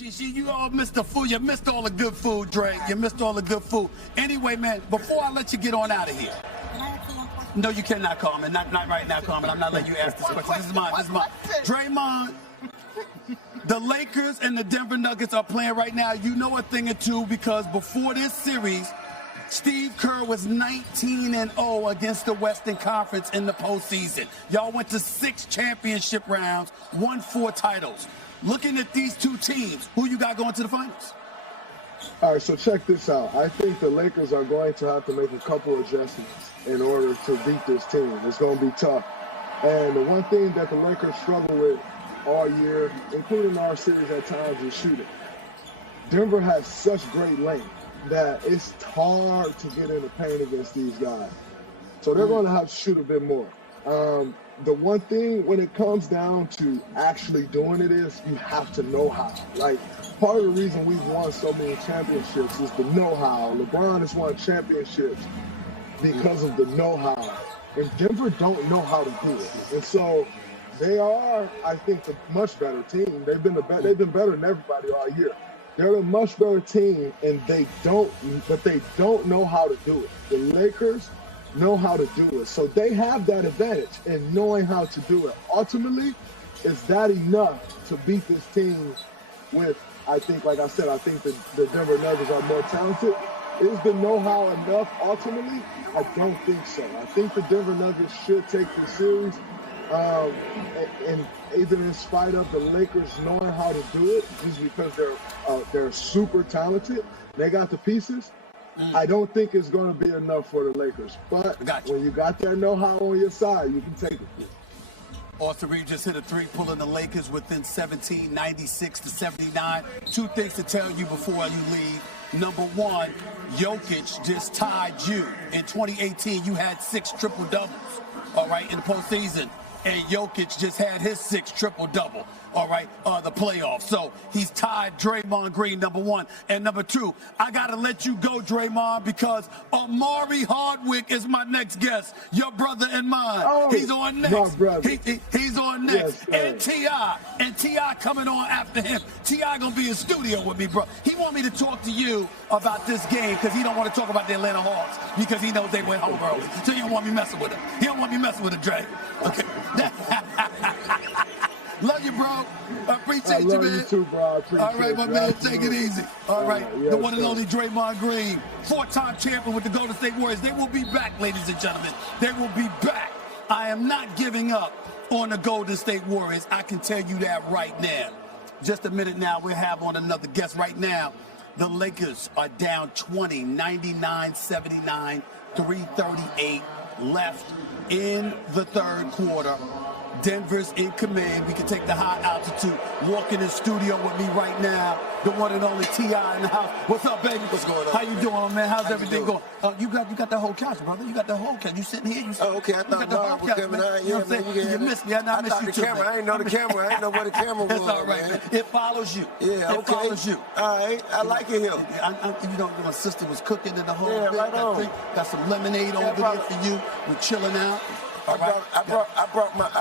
You all missed the food. You missed all the good food, Dre. You missed all the good food. Anyway, man, before I let you get on out of here. No, you cannot, Carmen. Not right now, Carmen. I'm not letting you ask this question. This is mine. This is mine. Draymond, the Lakers and the Denver Nuggets are playing right now. You know a thing or two because before this series, Steve Kerr was 19-0 against the Western Conference in the postseason. Y'all went to 6 championship rounds, won 4 titles. Looking at these two teams, who you got going to the finals? All right, so check this out. I think the Lakers are going to have to make a couple adjustments in order to beat this team. It's going to be tough. And the one thing that the Lakers struggle with all year, including our series at times, is shooting. Denver has such great length that it's hard to get in the paint against these guys. So they're going to have to shoot a bit more. The one thing when it comes down to actually doing it is you have to know how. Like, part of the reason we've won so many championships is the know-how. LeBron has won championships because of the know-how. And Denver don't know how to do it. And so they are, I think, a much better team. They've been better than everybody all year. They're a much better team, and they don't know how to do it. The Lakers know how to do it. So they have that advantage in knowing how to do it. Ultimately, is that enough to beat this team with, I think, like I said, I think the Denver Nuggets are more talented. Is the know-how enough ultimately? I don't think so. I think the Denver Nuggets should take this series. And even in spite of the Lakers knowing how to do it, just because they're super talented, they got the pieces. I don't think it's going to be enough for the Lakers. But when you got that know-how on your side, you can take it. Austin Reeves just hit a 3, pulling the Lakers within 17, 96-79. 2 things to tell you before you leave. Number 1, Jokic just tied you. In 2018, you had 6 triple-doubles, all right, in the postseason. And Jokic just had his 6th triple-double, all right, the playoffs. So he's tied Draymond Green, number 1. And number 2, I got to let you go, Draymond, because Omari Hardwick is my next guest, your brother and mine. Oh, he's on next. My brother. He's on next. Yes, and T.I. coming on after him. T.I. going to be in studio with me, bro. He want me to talk to you about this game because he don't want to talk about the Atlanta Hawks because he knows they went home early. So he don't want me messing with him. He don't want me messing with him, Dre. Okay. Love you, bro. Appreciate you, man. I love you too, bro. I appreciate All right, my you. man. Take it easy. All right. Yes, the one and sir. only Draymond Green, 4-time champion with the Golden State Warriors. They will be back, ladies and gentlemen. They will be back. I am not giving up on the Golden State Warriors. I can tell you that right now. Just a minute now. We'll have on another guest right now. The Lakers are down 20, 99-79, 3:38 left in the 3rd quarter. Denver's in command. We can take the high altitude. Walking in studio with me right now, the one and only T.I. in the house. What's up, baby? What's going on? How you doing, man? How's everything going? You got the whole couch, brother. You got the whole couch. You sitting here? Okay. I thought Mark was coming out. You know what I'm saying? You missed me. I missed you too, man. I didn't know the camera. I didn't know where the camera was. It's all right, man. It follows you. Yeah, It follows you. All right. I like it here. You know, my sister was cooking in the whole Yeah, thing. right on. Got some lemonade over there for you. We're chilling out. I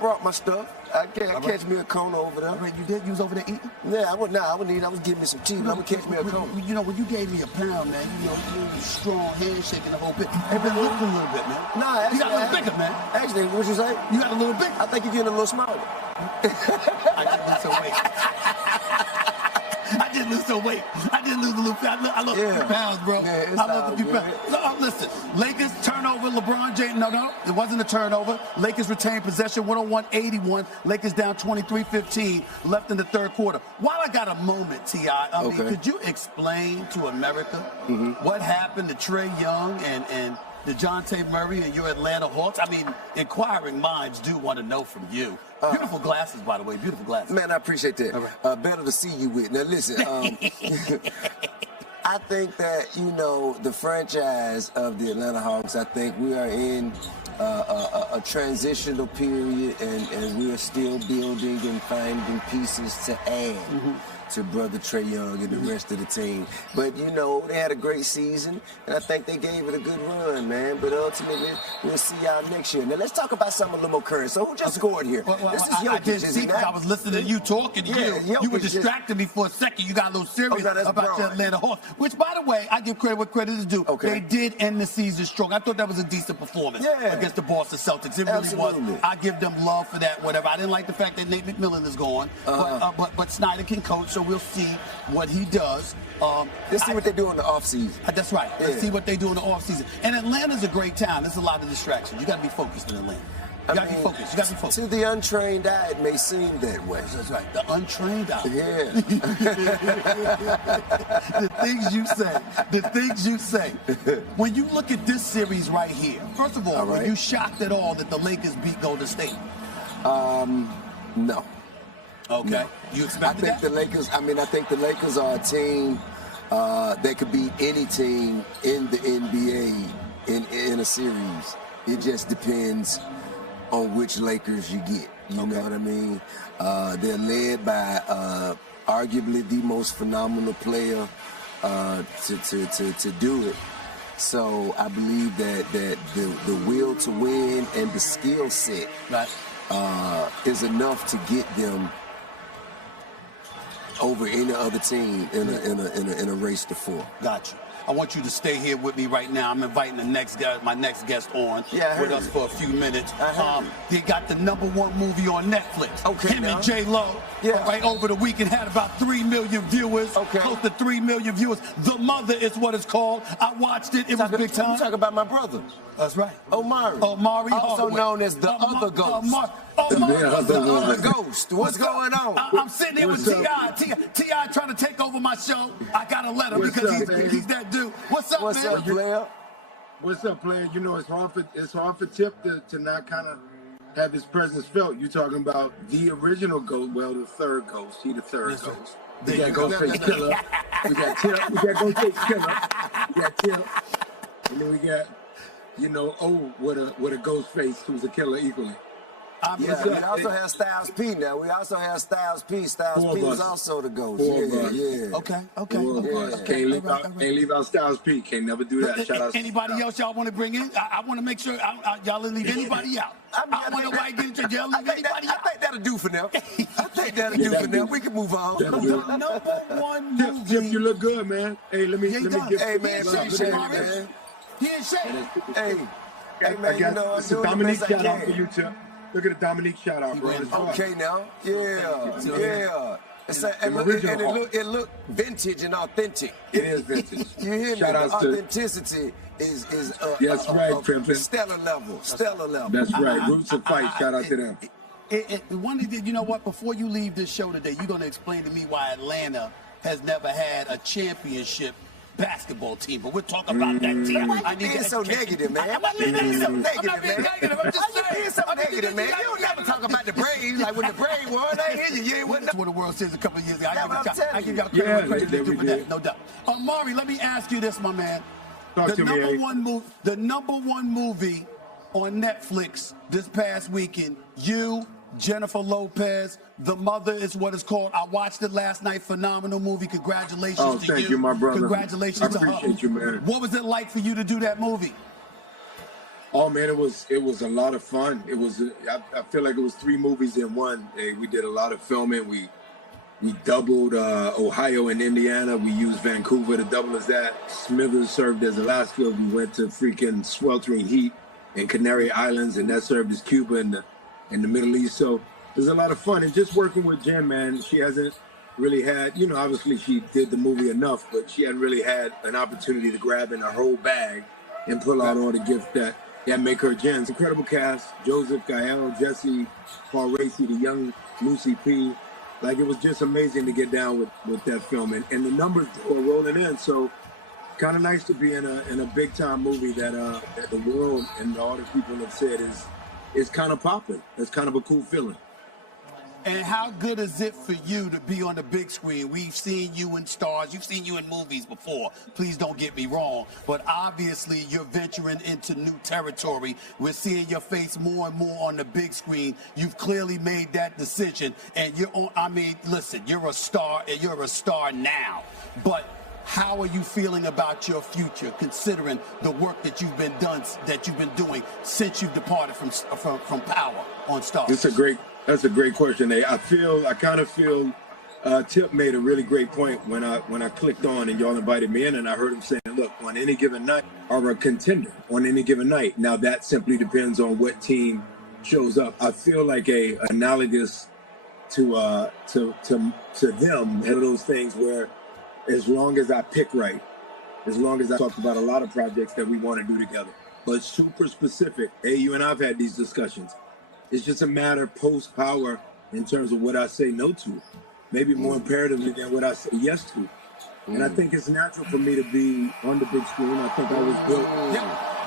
brought my stuff. I catch me a Kona over there. Wait, you did? You was over there eating? Yeah, I wouldn't eat. I was getting me some tea, but I'm going to catch me a Kona. You know, when you gave me a pound, man, you know, you were strong, handshaking the whole bit. Hey, been lifting a little bit, man. Nah, actually, you got a little bigger, man. Actually, what you say? You got a little bigger. I think you're getting a little smaller. I did lose some weight. I did lose some weight. I did lose a little. I lost a few pounds, bro. Yeah, I lost a few pounds. No, listen, Lakers turnover. LeBron James. No, it wasn't a turnover. Lakers retained possession, 101-81. Lakers down 23-15, left in the 3rd quarter. While I got a moment, T.I., I mean, could you explain to America what happened to Trae Young and DeJounte Murray and your Atlanta Hawks? I mean, inquiring minds do want to know from you. Beautiful glasses, by the way. Beautiful glasses. Man, I appreciate that. Right. Better to see you with. Now, listen. I think that, you know, the franchise of the Atlanta Hawks, I think we are in a transitional period, and we are still building and finding pieces to add to brother Trae Young and the rest of the team. But, you know, they had a great season, and I think they gave it a good run, man. But ultimately, we'll see y'all next year. Now, let's talk about something a little more current. So who just scored here? This is I didn't see because I was listening to you talking to you. You were distracting me for a second. You got a little serious about your Atlanta Hawks, which, by the way, I give credit where credit is due. Okay. They did end the season strong. I thought that was a decent performance against the Boston Celtics. It really was. I give them love for that, whatever. I didn't like the fact that Nate McMillan is gone, but Snyder can coach, so we'll see what he does. Let's see what they do in the offseason. That's right. Let's see what they do in the offseason. And Atlanta's a great town. There's a lot of distractions. You got to be focused in Atlanta. You got to be focused. You got to be focused. To the untrained eye, it may seem that way. That's right. The untrained eye. Yeah. The things you say. The things you say. When you look at this series right here, first of all, were you shocked at all that the Lakers beat Golden State? No. Okay. No. You expected that? I think the Lakers are a team that could beat any team in the NBA in a series. It just depends on which Lakers you get. You know what I mean? They're led by arguably the most phenomenal player to do it. So I believe that the will to win and the skill set is enough to get them over any other team in a race to 4. Gotcha. I want you to stay here with me right now. I'm inviting my next guest on with us for a few minutes. They got the #1 movie on Netflix. Okay, Him and J-Lo. Right over the weekend had about 3 million viewers. Close to 3 million viewers. The Mother is what it's called. I watched it. It was big time. You talk about my brother. That's right. Omari. Also known as the other ghost. The other ghost. What's going on? I'm sitting here with T.I. trying to take over my show. I got to let him because he's that dude. What's up, man? What's up, player? What's up, player? You know, it's hard for Tip to not kind of have his presence felt. You're talking about the original ghost, well, the third ghost. He the third ghost. We got Ghostface Killer. We got Tip. We got Ghostface Killer. We got Tip. And then we got, what a Ghostface who's a killer equally. We also have Styles P now. We also have Styles P. Styles P is also the ghost. Okay. Can't leave out Styles P. Can't never do that. Shout out. Anybody else y'all want to bring in? I want to make sure y'all didn't leave anybody out. I want nobody get into jail. Leave anybody out. I think that'll do for now. We can move on. The #1 movie. Tip, you look good, man. Hey, let me give. Hey, man, appreciate it, man. He ain't shaking. Hey, man, it's a Dominique shout out for you, Tip. Look at the Dominique shout out, bro. Okay, now. Yeah. It look vintage and authentic. It is vintage. You hear me? Authenticity is that's right, Pimpin. Stellar level. That's right. Roots of Fight. Shout out to them. You know what? Before you leave this show today, you're going to explain to me why Atlanta has never had a championship basketball team, but we'll talk about that team. I need to so negative, man. I'm not being so negative, man. I'm just being so negative, man. You don't never talk about the Braves like when the Braves won. I hear you. You ain't winning. That's what the world says a couple of years ago. I give y'all credit for that, no doubt. Mari, let me ask you this, my man. The #1 movie on Netflix this past weekend. You, Jennifer Lopez, The Mother is what it's called. I watched it last night. Phenomenal movie. Congratulations to you. Oh, thank you, my brother. Congratulations to her. I appreciate you, man. What was it like for you to do that movie? Oh, man, it was a lot of fun. I feel like it was 3 movies in one. We did a lot of filming. We doubled Ohio and Indiana. We used Vancouver to double as that. Smithers served as Alaska. We went to freaking sweltering heat in Canary Islands, and that served as Cuba in the Middle East. So there's a lot of fun. And just working with Jen, man, she hasn't really had, obviously she did the movie enough, but she hadn't really had an opportunity to grab in her whole bag and pull out all the gifts that make her Jen. It's incredible cast. Joseph, Gael, Jesse, Paul Racy, the young Lucy P. Like, it was just amazing to get down with that film. And the numbers were rolling in. So kind of nice to be in a big time movie that the world and all the people have said is kind of popping. It's kind of a cool feeling. And how good is it for you to be on the big screen? We've seen you in stars. You've seen you in movies before. Please don't get me wrong. But obviously, you're venturing into new territory. We're seeing your face more and more on the big screen. You've clearly made that decision. And you're on, I mean, listen, you're a star, and you're a star now. But how are you feeling about your future, considering the work that you've been doing since you've departed from Power on Starz? That's a great question. I kind of feel Tip made a really great point when I clicked on and y'all invited me in, and I heard him saying, look, on any given night, or a contender on any given night. Now that simply depends on what team shows up. I feel like analogous to them, had those things where as long as I pick right, as long as I talked about a lot of projects that we want to do together, but super specific. Hey, you and I've had these discussions. It's just a matter of post-Power in terms of what I say no to, maybe more imperatively than what I say yes to. And I think it's natural for me to be on the big screen. I think I was built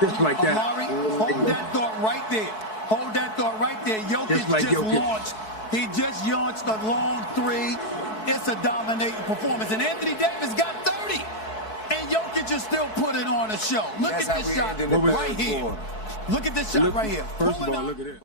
just like that. Amari, hold that thought right there. Hold that thought right there. Jokic just launched. He just launched a long three. It's a dominating performance. And Anthony Davis got 30. And Jokic is still putting on a show. Look at this shot right here. Look at this shot right here. First of all, look at it.